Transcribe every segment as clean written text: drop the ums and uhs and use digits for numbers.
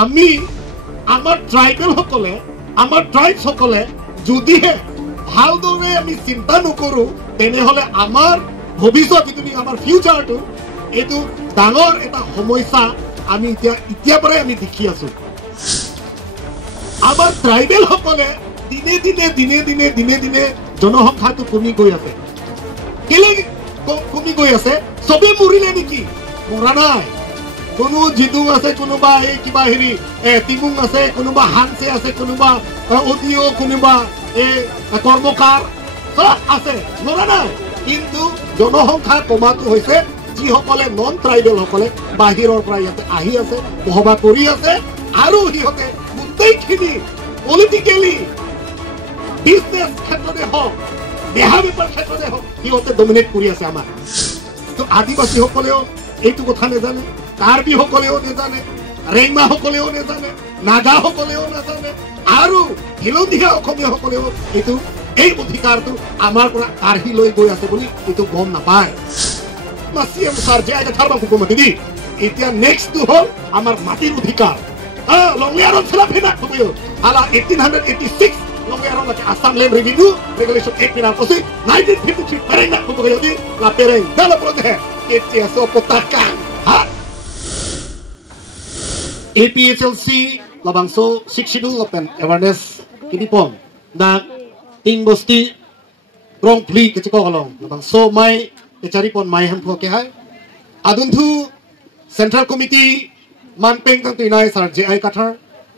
আমি আমাৰ ট্ৰাইবেল সকলে আমাৰ ট্ৰাইব সকলে যদিহে ভালদৰে আমি চিন্তা নকৰো তেনেহলে আমাৰ ভৱিষ্যত যিটো আমাৰ ফিউচাৰটো এইটো ডাঙৰ এটা সমস্যা আমি এতিয়া পৰাই আমি দেখি আছো আমাৰ ট্ৰাইবেল সকলে দিনে দিনে জনসংখ্যাটো কমি গৈ আছে কেলে কমি গৈ আছে সবে মৰিলে নেকি মৰা নাই কোনো জিদুং আছে কোনোবা এই কিবা হেৰি টিমুং আছে কোনোবা হানছে আছে কোনোবা অডিও কোনোবা এই কৰ্মকাৰ সব আছে মৰা নাই কিন্তু জনসংখ্যা কমাটো হৈছে যিসকলে নন ট্ৰাইবেল সকলে বাহিৰৰ পৰা ইয়াতে আহি আছে বহবা কৰি আছে আৰু সিহঁতে গোটেইখিনি পলিটিকেলি বিজনেছ ক্ষেত্ৰতে হওক দেহা বেপাৰ ক্ষেত্ৰতে হওক সিহঁতে ডমিনেট কৰি আছে আমাৰ তো আদিবাসীসকলেও এইটো কথা নাজানে কাৰ্বি সকলেও নাজানে ৰেংমা সকলেও নাজানে নাগা সকলেও নাজানে আৰু হিলন্দিয়া অসমীয়া সকলেও এইটো এই অধিকাৰটো আমাৰ পৰা কাঢ়ি লৈ গৈ আছে বুলি এইটো গম নাপায় CM ছাৰ যে এটা থাৰবা হুকুমতি দি এতিয়া নেক্সটটো হ'ল আমাৰ মাটিৰ অধিকাৰ লংলিয়াৰত ছিল ফেনা খবয় আলা 1886 লংলিয়াৰত লাগে আসাম লেণ্ড ৰেভিনিউ ৰেগুলেশ্যন 8 পিনা পছি 1953 পেৰেং না খবয় দি লা পেৰেং দালা প্ৰদে এতিয়া সো পতাকা হা APHLC labangso siksidul open awareness kinipon na ting bosti rong pli kechiko kolong labangso mai kecaripon mai hampho ke hai aduntu central committee manpeng tang tinai sar JI kathar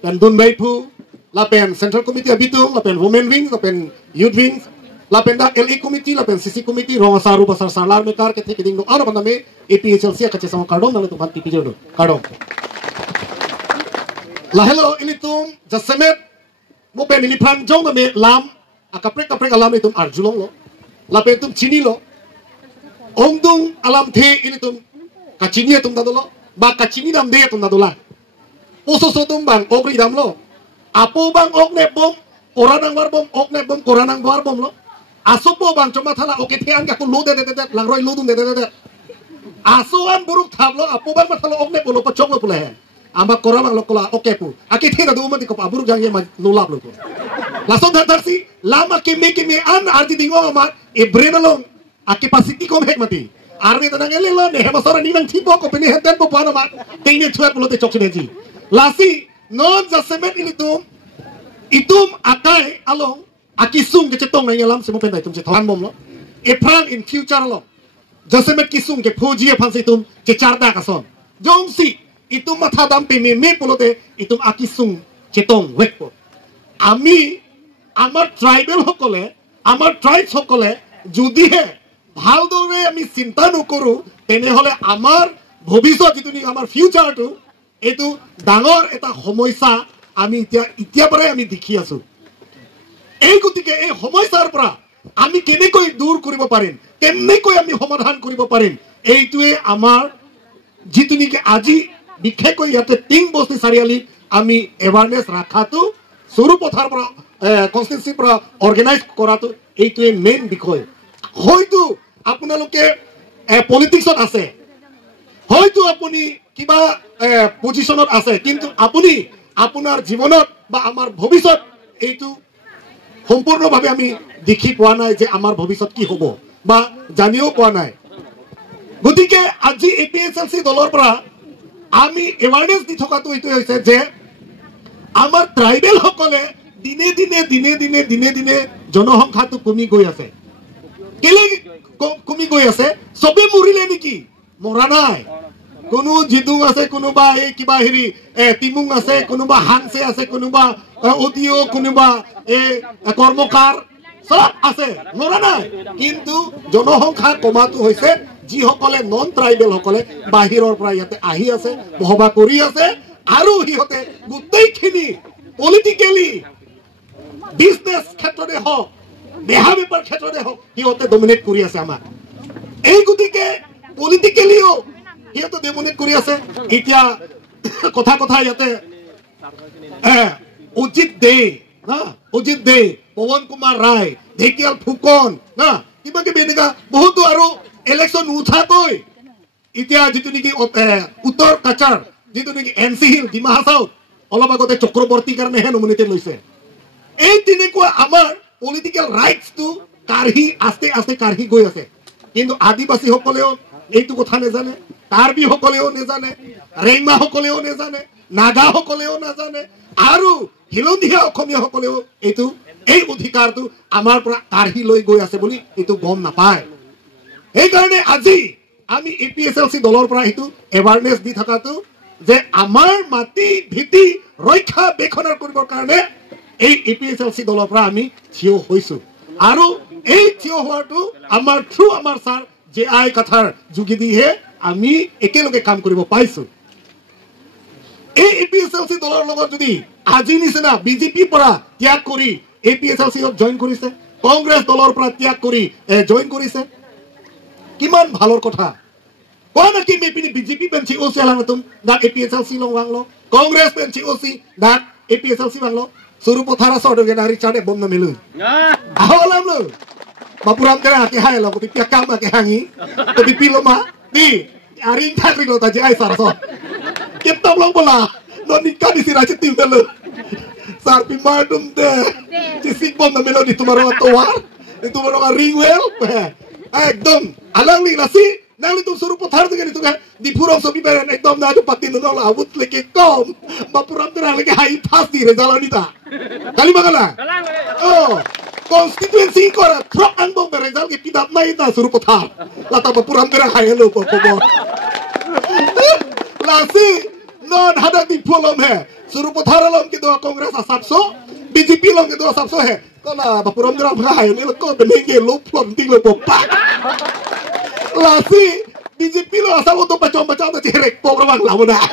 dan dun baipu lapen central committee abitu lapen women wing lapen youth wing lapen da LE committee lapen CC committee rong saru basar salar mekar ke thek ding no ano bandame APHLC kache sama kardon nale to banti pijodo kardon lahelo ini tum jasemet mo pen ini pran jong me lam akaprek alam itu arjulong lo lape tum chini lo ongdung alam the ini tum kachini tum dadolo ba kachini dam de tum dadola oso tum bang ogri dam lo apo bang ogne bom oranang war bom ogne bom koranang war bom lo asopo bang cuma thala oke thian ka ku lu de langroi lu dum de asuan buruk thablo apo bang mathala ogne bolo pachok lo pula he amba koramang lokola oke pu aki thina du mati ko aburu jangi ma nolap lo lason darsi lama kimi an arti dingo ma e brenalong aki pasiti kom hek mati arni tanang elelo ne hemasora ni nang thipo ko pini heten po pana ma teinge chuat pulote chokchineji lasi non jasemet ini itum akai along aki sung ke chetong nang yalam semo pendai tum che than bom lo e pran in future lo jasemet ki sung ke phoji e phansi tum che charda ka son jong si itum matha dam pe me pulote itum aki sung chetong wekpo ami আমার tribal সকলে আমার tribe সকলে যদিহে ভালদৰে আমি চিন্তা নকৰো তেনেহলে আমাৰ ভৱিষ্যত যিটো আমাৰ ফিউচাৰটো এইটো ডাঙৰ এটা সমস্যা আমি এতিয়া পৰাই আমি দেখি আছো এই গতিকে এই সমস্যাৰ পৰা আমি কেনেকৈ দূৰ কৰিব পাৰিম কেনেকৈ আমি সমাধান কৰিব পাৰিম এইটোৱে আমাৰ যিটো নেকি আজি বিশেষকৈ ইয়াতে টিং বস্তি চাৰিআলি আমি এৱাৰনেছ ৰাখাটো সৰু পথাৰ পৰা কনষ্টিটিউন্সি পৰা অৰ্গানাইজ কৰাটো এইটোৱে মেইন বিষয় হয়তো আপোনালোকে পলিটিক্সত আছে হয়তো আপুনি কিবা পজিশনত আছে কিন্তু আপুনি আপোনাৰ জীৱনত বা আমাৰ ভৱিষ্যত এইটো সম্পূৰ্ণভাৱে আমি দেখি পোৱা নাই যে আমাৰ ভৱিষ্যত কি হ'ব বা জানিও পোৱা নাই গতিকে আজি APHLC দলৰ পৰা আমি এৱাৰনেছ দি থকাটো এইটো হৈছে যে আমাৰ ট্ৰাইবেল সকলে দিনে দিনে জনসংখ্যাটো কমি গৈ আছে কেলে কমি গৈ আছে সবে মৰিলে নেকি মৰা নাই কোনো জিদুং আছে কোনোবা এই কিবা হেৰি টিমুং আছে কোনোবা হানছে আছে কোনোবা অডিও কোনোবা এই কৰ্মকাৰ সব আছে মৰা নাই কিন্তু জনসংখ্যা কমাটো হৈছে যিসকলে নন ট্ৰাইবেল সকলে বাহিৰৰ পৰা ইয়াতে আহি আছে বহবা কৰি আছে আৰু সিহঁতে গোটেইখিনি পলিটিকেলি বিজনেছ ক্ষেত্ৰতে হওক দেহা বেপাৰ ক্ষেত্ৰতে হওক সিহঁতে ডমিনেট কৰি আছে আমাৰ এই গতিকে পলিটিকেলিও সিহঁতে ডমিনেট কৰি আছে এতিয়া কথা ইয়াতে অজিত দে পৱন কুমাৰ ৰায় ঢেকিয়াল ফুকন না কিবা কিবি এনেকুৱা বহুতো আৰু ইলেকশ্যন উঠাকৈ এতিয়া যিটো নেকি উত্তৰ কাছাৰ যিটো নেকি NC হিল ডিমা হাছাও অলপ আগতে চক্ৰৱৰ্তীৰ কাৰণেহে নমিনেটেড লৈছে এই তেনেকুৱা আমাৰ পলিটিকেল ৰাইটছটো কাঢ়ি আস্তে আস্তে কাঢ়ি গৈ আছে কিন্তু আদিবাসীসকলেও এইটো কথা নেজানে কাৰ্বিসকলেও নেজানে ৰেংমাসকলেও নেজানে নাগাসকলেও নাজানে আৰু হিলন্ধিয়া অসমীয়াসকলেও এইটো এই অধিকাৰটো আমাৰ পৰা কাঢ়ি লৈ গৈ আছে বুলি এইটো গম নাপায় সেইকাৰণে আজি আমি APSLC দলৰ পৰা এইটো এৱাৰনেছ দি থকাটো যে আমাৰ মাটি ভিত্তি ৰক্ষা বেক্ষণৰ কৰিবৰ কাৰণে এই APSLC দলৰ পৰা আমি থিয় হৈছো আৰু এই থিয় হোৱাটো আমাৰ থ্ৰু আমাৰ ছাৰ JI কথাৰ যোগেদিহে আমি একেলগে কাম কৰিব পাইছো এই APSLC দলৰ লগত যদি আজি নিচিনা বিজেপিৰ পৰা ত্যাগ কৰি APSLC জইন কৰিছে কংগ্ৰেছ দলৰ পৰা ত্যাগ কৰি জইন কৰিছে কিমান ভালৰ কথা কোৱা নাকি মেপিনি বিজেপি পেঞ্চি OC আলামাতুম না APSLC লংৱাংলো কংগ্ৰেছ পেঞ্চি OC না APSLC bungalow suruh potara sordo gen hari cade bom na milu aholam lo mapuram kera ke hai lo ko pia kam ke hangi ko pilo ma ni ari thakri lo ta je ai sar so kep tom long bola no nikah di sira chitim lo sar pi madum de cisik bom na milu di tumaro toar di tumaro ring well ekdom alang ni nasi nang itu suruh potar tu kan itu kan di puram sobi beran ekdom na tu patin tu nol awut leke kom mapuram kera leke hai pas di rezalan ita kali magala oh konstituensi kora trok angbong berezal ke pidap na ita suruh potar lata mapuram kera hai lo popo lasi non hada di pulam hai suruh potar lom ke doa kongres asapso BJP lom ke doa asapso hai kala mapuram kera hai ni lo ko benenge lo plom ting lo popa lasi BJP lo asal untuk pacom-pacom tu cerek program lawan dah.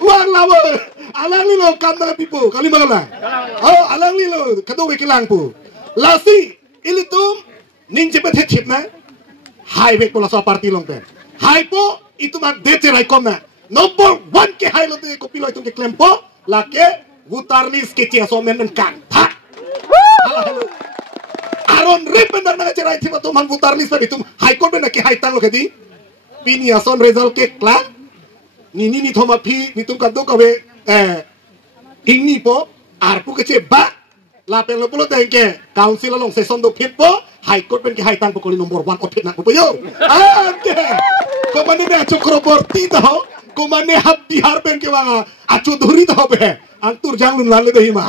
Wang lawan. Alang ni lo kam na pipo kali magala. Oh alang ni lo kado wekilang pu. Lasi ili tum ninje bethe chip na. High wek pola so party long pe. High po itu mak dece rai kom na. Number 1 ke high lo tu ko pilo itu ke claim po la ke gutarnis ke cia so men kan. Aron rip benar na cerai tiba tuman gutarnis pa itu high court na ke high tang lo ke di. Pini ason result ke klan. Ni thoma phi ni tum kado kawe ingni po arpu ke che ba la pelo polo tengke council long session do phit po high court pen ke high tang pokoli nomor 1 othit na po yo ante ko mane na Chakraborty to ko mane hab bihar pen ke wanga achu dhuri to be antur janglun lalle dehi ma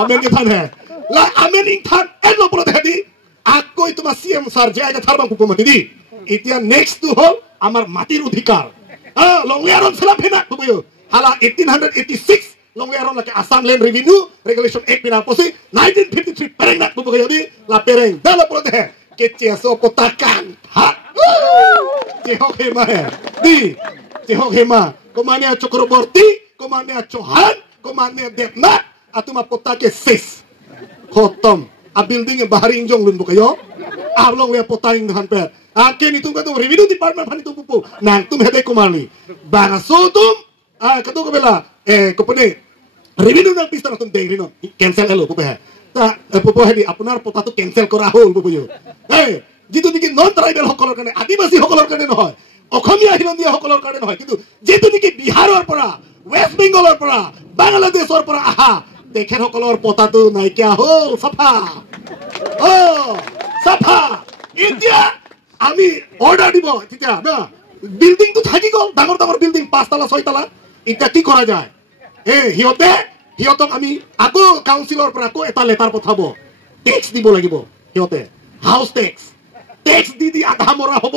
amen ke than hai la amen ing than elo polo dedi akoi tuma CM sar je aga tharbang upamati di itia next to hol amar matir অধিকার Longlearon sila pina bubuyo hala 1886 Longlearon laki Assam Land Revenue Regulation 8 pina posi 1953 pereng nak bubuyo di la pereng dala polo de kece so potakan ha jehok hema di jehok hema komane Chakraborty komane Chauhan komane Devnath atuma potake sis khotom a building e bahari injong lun bukayo ablong le potaing han per Akin itu kan tu revenue department pani tu pupu nang tum hede kumali bang so tum kadu ko bela kopone revenue nang pista tum dei rino cancel elo pupu he ta pupu hedi apunar pota tu cancel kora hol pupu yo jitu niki non tribal hokolor kane adibasi hokolor kane nohoy অসমীয়া হিলন্দিয়া সকলৰ কাৰণে নহয় কিন্তু যেটো নেকি বিহাৰৰ পৰা West বেংগলৰ পৰা বাংলাদেশৰ পৰা আহা তেখেতসকলৰ পতাটো নাইকিয়া হল সাফা সাফা এতিয়া আমি অৰ্ডাৰ দিব তেতিয়া না বিল্ডিং তো থাকি গল ডাঙৰ ডাঙৰ বিল্ডিং 5 তলা 6 তলা এটা কি কৰা যায় হিয়তক আমি আকৌ কাউন্সিলৰ পৰা আকৌ এটা লেটাৰ পঠাব ট্যাক্স দিব লাগিব হিয়তে হাউস ট্যাক্স দি আধা মৰা হ'ব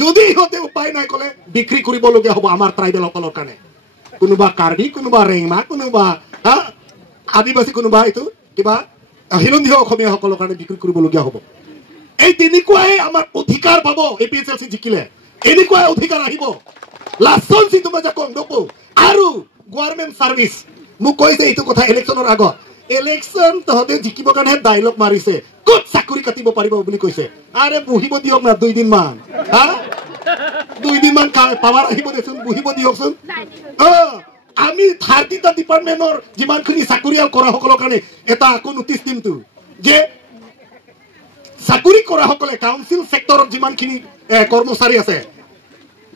যদি হিয়তে উপায় নাই কলে বিক্ৰী কৰিব লগা হ'ব আমাৰ ট্ৰাইবেল সকলৰ কাৰণে কোনোবা কাৰ্বি কোনোবা ৰেংমা কোনোবা আদিবাসী কোনোবা এইটো কিবা হিলন্দিয়া অসমীয়া সকলৰ কাৰণে বিক্ৰী কৰিব লগা হ'ব এই তেনেকুৱাই আমাৰ অধিকাৰ পাব APSLC জিকিলে এনেকুৱাই অধিকাৰ আহিব লাচন সি তোমাৰ যা কম দব আৰু গভৰ্ণমেণ্ট সাৰ্ভিস মোক কৈছে এইটো কথা ইলেকচনৰ আগত ইলেকচন তহতে জিকিব কাৰণে ডায়লগ মাৰিছে কত চাকৰি কাটিব পাৰিব বুলি কৈছে আৰে বহিব দিয়ক না 2 দিন মান 2 দিন মান পাৱাৰ আহিব দেচোন বহিব দিয়কচোন আমি 30টা ডিপাৰ্টমেন্টৰ যিমানখিনি চাকৰিয়াল কৰা সকলৰ কাৰণে এটা আকৌ নোটিছ দিমটো যে চাকৰি কৰা সকলে কাউন্সিল সেক্টৰত যিমানখিনি কৰ্মচাৰী আছে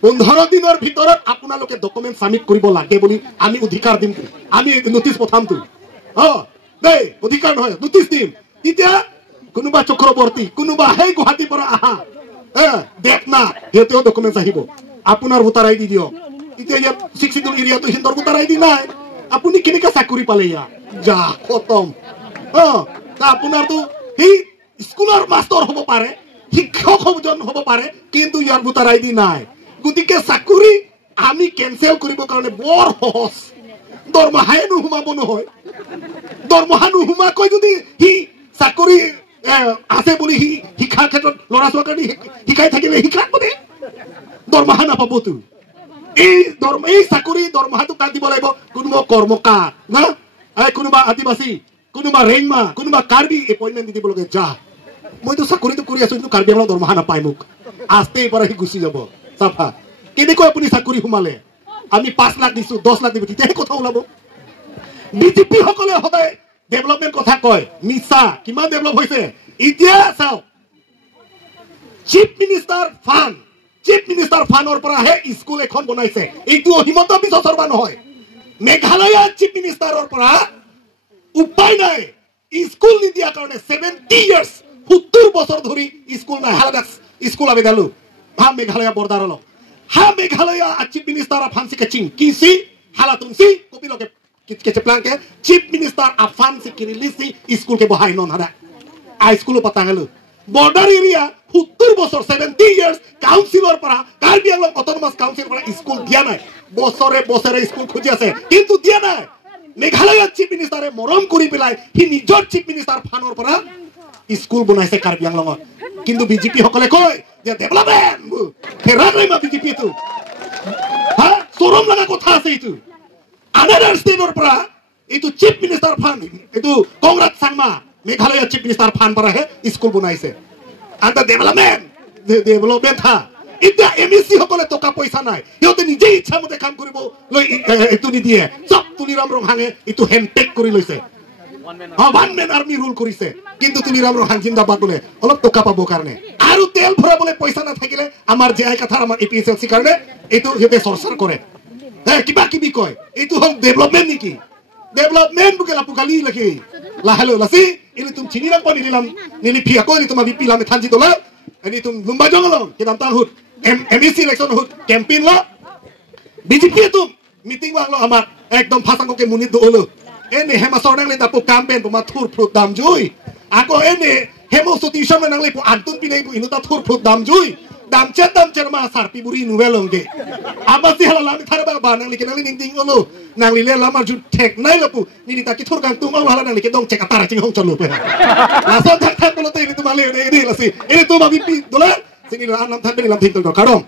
15 দিনৰ ভিতৰত আপোনালোকে ডকুমেন্ট সাবমিট কৰিব লাগে বুলি আমি অধিকাৰ দিম আমি নোটিছ পঠাম তো দেই অধিকাৰ নহয় নোটিছ দিম তেতিয়া কোনোবা চক্ৰৱৰ্তী কোনোবা হে গুৱাহাটীৰ পৰা আহা দেৱনাথ সিহঁতেও ডকুমেন্ট আহিব আপোনাৰ ভোটাৰ আইডি দিয়ক এতিয়া ইয়াত 62 এৰিয়াটো হিন্দৰ ভোটাৰ আইডি নাই আপুনি কেনেকৈ চাকৰি পালে ইয়াত যা খতম আপোনাৰতো সেই স্কুলৰ মাষ্টৰ হ'ব পাৰে শিক্ষক হ'ব পাৰে কিন্তু ইয়াৰ ভোটাৰ আইডি নাই গতিকে চাকৰি আমি কেনসেল কৰিবৰ কাৰণে বৰ সহজ দৰমহাই নোহোমাব নহয় দৰমহা নোহোমাকৈ যদি সি চাকৰি আছে বুলি সি শিক্ষাৰ ক্ষেত্ৰত ল'ৰা ছোৱালী শিকাই থাকিলে শিক্ষা মানে দৰমহা নাপাবতো এই চাকৰি দৰমহাটো কাক দিব লাগিব কোনোবা কৰ্মকাৰ না কোনোবা আদিবাসী কোনোবা ৰেংমা কোনোবা কাৰ্বি এপইণ্টমেণ্ট দি দিব লাগে যা মইতো চাকৰিটো কৰি আছো কিন্তু কাৰ্বি আমাৰ দৰমহা নাপায় মোক আস্তেই পৰা সি গুচি যাব চাফা কেনেকৈ আপুনি চাকৰি সোমালে আমি 5 লাখ দিছো 10 লাখ দিব তেতিয়াহে কথা ওলাব বিজেপি সকলে সদায় ডেভেলপমেন্ট কথা কয় মিছা কিমান ডেভেলপ হৈছে এতিয়া চাও চিফ মিনিষ্টাৰ ফানৰ পৰা হে স্কুল এখন বনাইছে এইটো হিমন্ত বিশ্ব শৰ্মা নহয় মেঘালয়ৰ চিফ মিনিষ্টাৰৰ পৰা উপায় নাই স্কুল নিদিয়া কাৰণে 70 ইয়াৰ্স 70 বছৰ ধৰি স্কুল নাই হালাদাস স্কুল আবেদালু মেঘালয় বৰ্ডাৰ লগ মেঘালয় চিফ মিনিষ্টাৰ আফান সিকেচিং কিসি হালাতুনসি কপিলকে किसके प्लान के चीफ मिनिस्टर अफान से किरिलिसी स्कूल के बहाई नॉन हरा आ स्कूल पतांगलु बॉर्डर एरिया 70 বছর 70 ইয়ার্স কাউন্সিলর পরা কার্বি আংলং অটোনমাস কাউন্সিল পরা স্কুল দিয়া নাই বছরে স্কুল খুঁজি আছে কিন্তু দিয়া নাই মেঘালয়ৰ চিফ মিনিষ্টাৰে মৰম কৰি পেলাই হি নিজৰ চিফ মিনিষ্টাৰ ফানৰ পৰা স্কুল বনাইছে কাৰ্বি আংলঙত কিন্তু বিজেপি সকলে কয় যে ডেভেলপমেন্ট হেৰালৈ মা বিজেপি তো চৰম লগা কথা আছে এইটো আনাদাৰ ষ্টেটৰ পৰা এইটো চিফ মিনিষ্টাৰ ফান এইটো কংগ্ৰেছ সাংমা মেঘালয়ৰ চিফ মিনিষ্টাৰ ফান পৰা হে স্কুল বনাইছে and the development ha এতিয়া এমএসসি সকলে টকা পয়সা নাই সিহঁতে নিজে ইচ্ছা মতে কাম কৰিব লৈ এটো নি দিয়ে সব তুলিৰাম ৰংহাঙে এটো হেমটেক কৰি লৈছে ওয়ান ম্যান আৰ্মি ৰুল কৰিছে কিন্তু তুলিৰাম ৰংহাং জিন্দাবাদ বলে অলপ টকা পাব কাৰণে আৰু তেল ভৰাবলৈ পয়সা না থাকিলে আমাৰ জেআই কথা আমাৰ এপিএসএলসি কাৰণে এটো সিহঁতে সৰসৰ কৰে কিবা কিবি কয় এটো হল ডেভেলপমেন্ট নেকি ডেভেলপমেন্ট বুকে লাপুকালি লকি লাহেলো লাসি ini tum chini lang pa nili pia ko ini tum abi pila me thanji tola ini tum lumba jongolong kita tam hut MEC election hut campaign lo BJP tum meeting wang lo amar ekdom phasang ko ke munit do lo ene hema sorang le dapo campaign puma thur prut dam jui ako ene hemo solution nang le pu antun pinai pu inu ta thur prut dam jui dam cher ma sarpi buri nuwelong ge amasi hala mi thara ba nang le ke nang le ning ding lo nang li le lama ju tek nai lo pu ni ta ki thur kang tung hala nang le ke dong cek atara ching hong cholu pe la so thak thak lo te ni tu male ni la si ini tu ma bi pi dolar sini la nam thak ni lam thing to karong